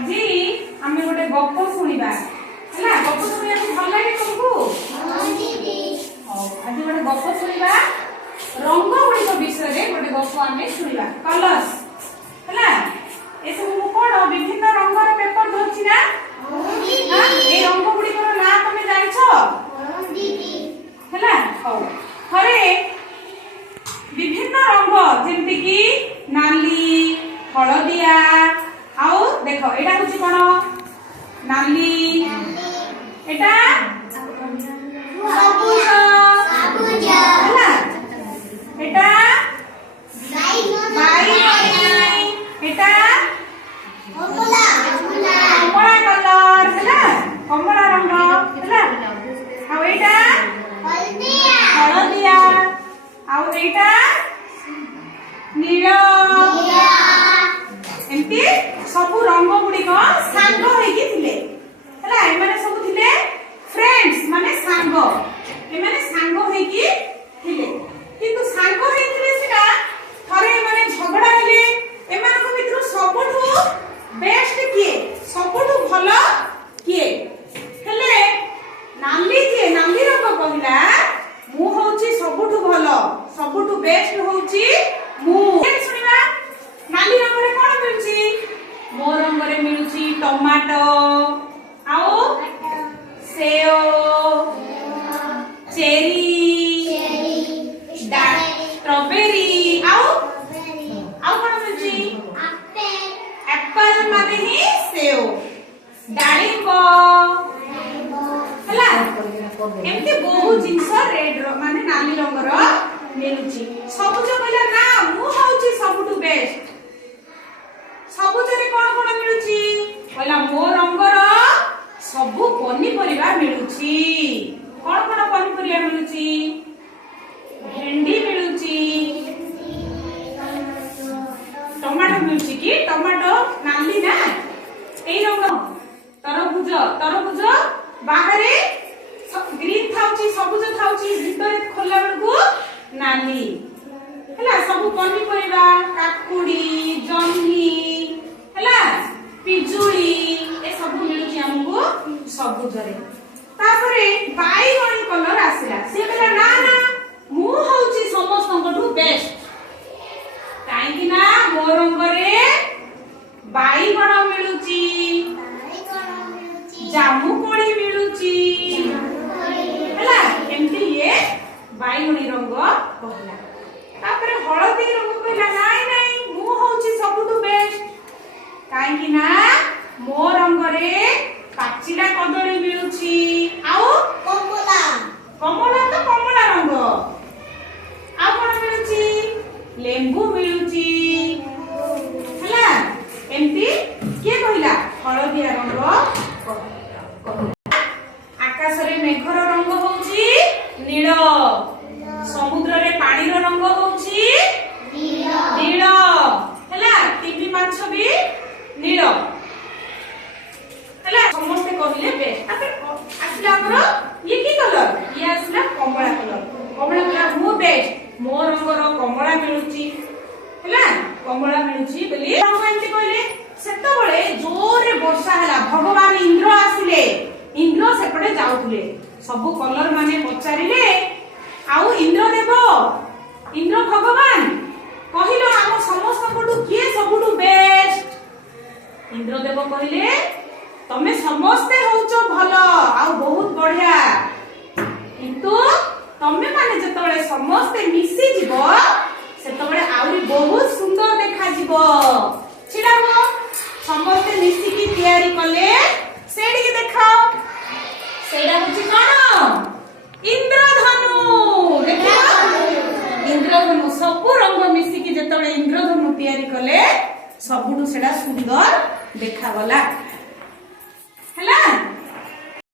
आज आम गोटे गप शुणा है गप शुणा भल लगे तुमको आज गोटे गप शुणा रंग गुड़िक विषय गोटे गप आम शुणा कलर्स है ये सब कौन विभिन्न रंगर पेपर धरछि ना ए रंग गुड़िकर ना तुम जानिछ है थरे विभिन्न रंग जेमति कि नाली हलदिया आओ देखो एटा कुछ कोन नाली एटा सबुज सबुज हैला एटा by Etah Kamala Kamala colour हैला कमला रंग हैला आ एटा हलदिया हलदिया आ एटा नीला एमती सब रंग गुड़िक सांग होइकी थिले हला एमाने सब थिले फ्रेंड्स माने सांग एमाने सांग होइकी थिले किंतु सांग होइथिले सेटा थरे माने झगड़ा हेले एमान को भितरु सबठु बेस्ट किए सबठु भलो किए हेले नाली जे नाली रंग कहला मु होची सबठु भलो सबठु बेस्ट होची मु सुनिबा नाली रंग रे कोन मिलची मो रंग रे मिलची टमाटो आओ सेओ चेरी स्ट्रॉबेरी आओ कोन मिलची एप्पल माने ही सेओ डाळिंब हला एमती बहु जिंस रेड माने नाली रंग रो मिलुची सबुज कहला ना मु होची सबटु बेस्ट सबुज रे कोन कोन मिलुची कहला मो रंग रो सबु पनी परिबा मिलुची कोन कोन पनी परिबा मिलुची भेंडी मिलुची टमाटो मिलुची की टमाटो नाली ना एई रंग तरबुज तरबुज बाहरे ग्रीन थाउची सबुज थाउची भितरे खोला बेलकु नाली हैला सब पनी परिबा काकुडी जन्ही हैला पिजुली ए सब मिलुची हमको सबुज रे तापरे बाईगणी कलर आसिला से कहला ना ना मु होची समस्तंकठु बेस्ट काहे कि ना मो रंग रे बाईगण मिलुची जामु कोली मिलुची हैला एमती ये बाईगणी रंग कहला तापरे हळदी रंग कहला नाइ नाइ मु होची सबटु बेस्ट काहे कि ना मो रंग रे पाचिला कदळी मिलुची आउ कमला कमला तो कमला रंग आ कोन मिलुची लेंबू मिलुची हैला एमती के कहला हळदिया रंग आकाश रे मेघर रंग होची नील समुद्र रे पानी रो रंग होची नील हैला टीवी माछ भी नील हैला समस्त कहले बेस्ट आसला हमर ये की कलर ये आसला कमला कलर मु बेस्ट मो रंग रो कमला मिलुची हैला कमला मिलुची बोली रंग एंती कहले सेतो बळे जोरे वर्षा हैला भगवान इंद्र आसिले इंद्र सेपटे जाउथले सब कलर माने पचारिले आउ इंद्रदेव इंद्र भगवान कहिलो हम समस्त कोटु किए सबटु बेस्ट इंद्रदेव कहिले तमे समस्ते होचो भलो आउ बहुत बढ़िया किंतु तमे माने जतबळे समस्ते मिसी जिवो सेतबळे आउरी बहुत सुंदर देखा जिवो छिडाबो समस्ते मिसी की तयारी कले सेडी के देखाओ सेडा होची कोन इंद्रधनु देखो इंद्रधनु सब रंग मिसी की जतबळे इंद्रधनु तयारी कले सबुटु सेडा सुंदर देखा गला हैला।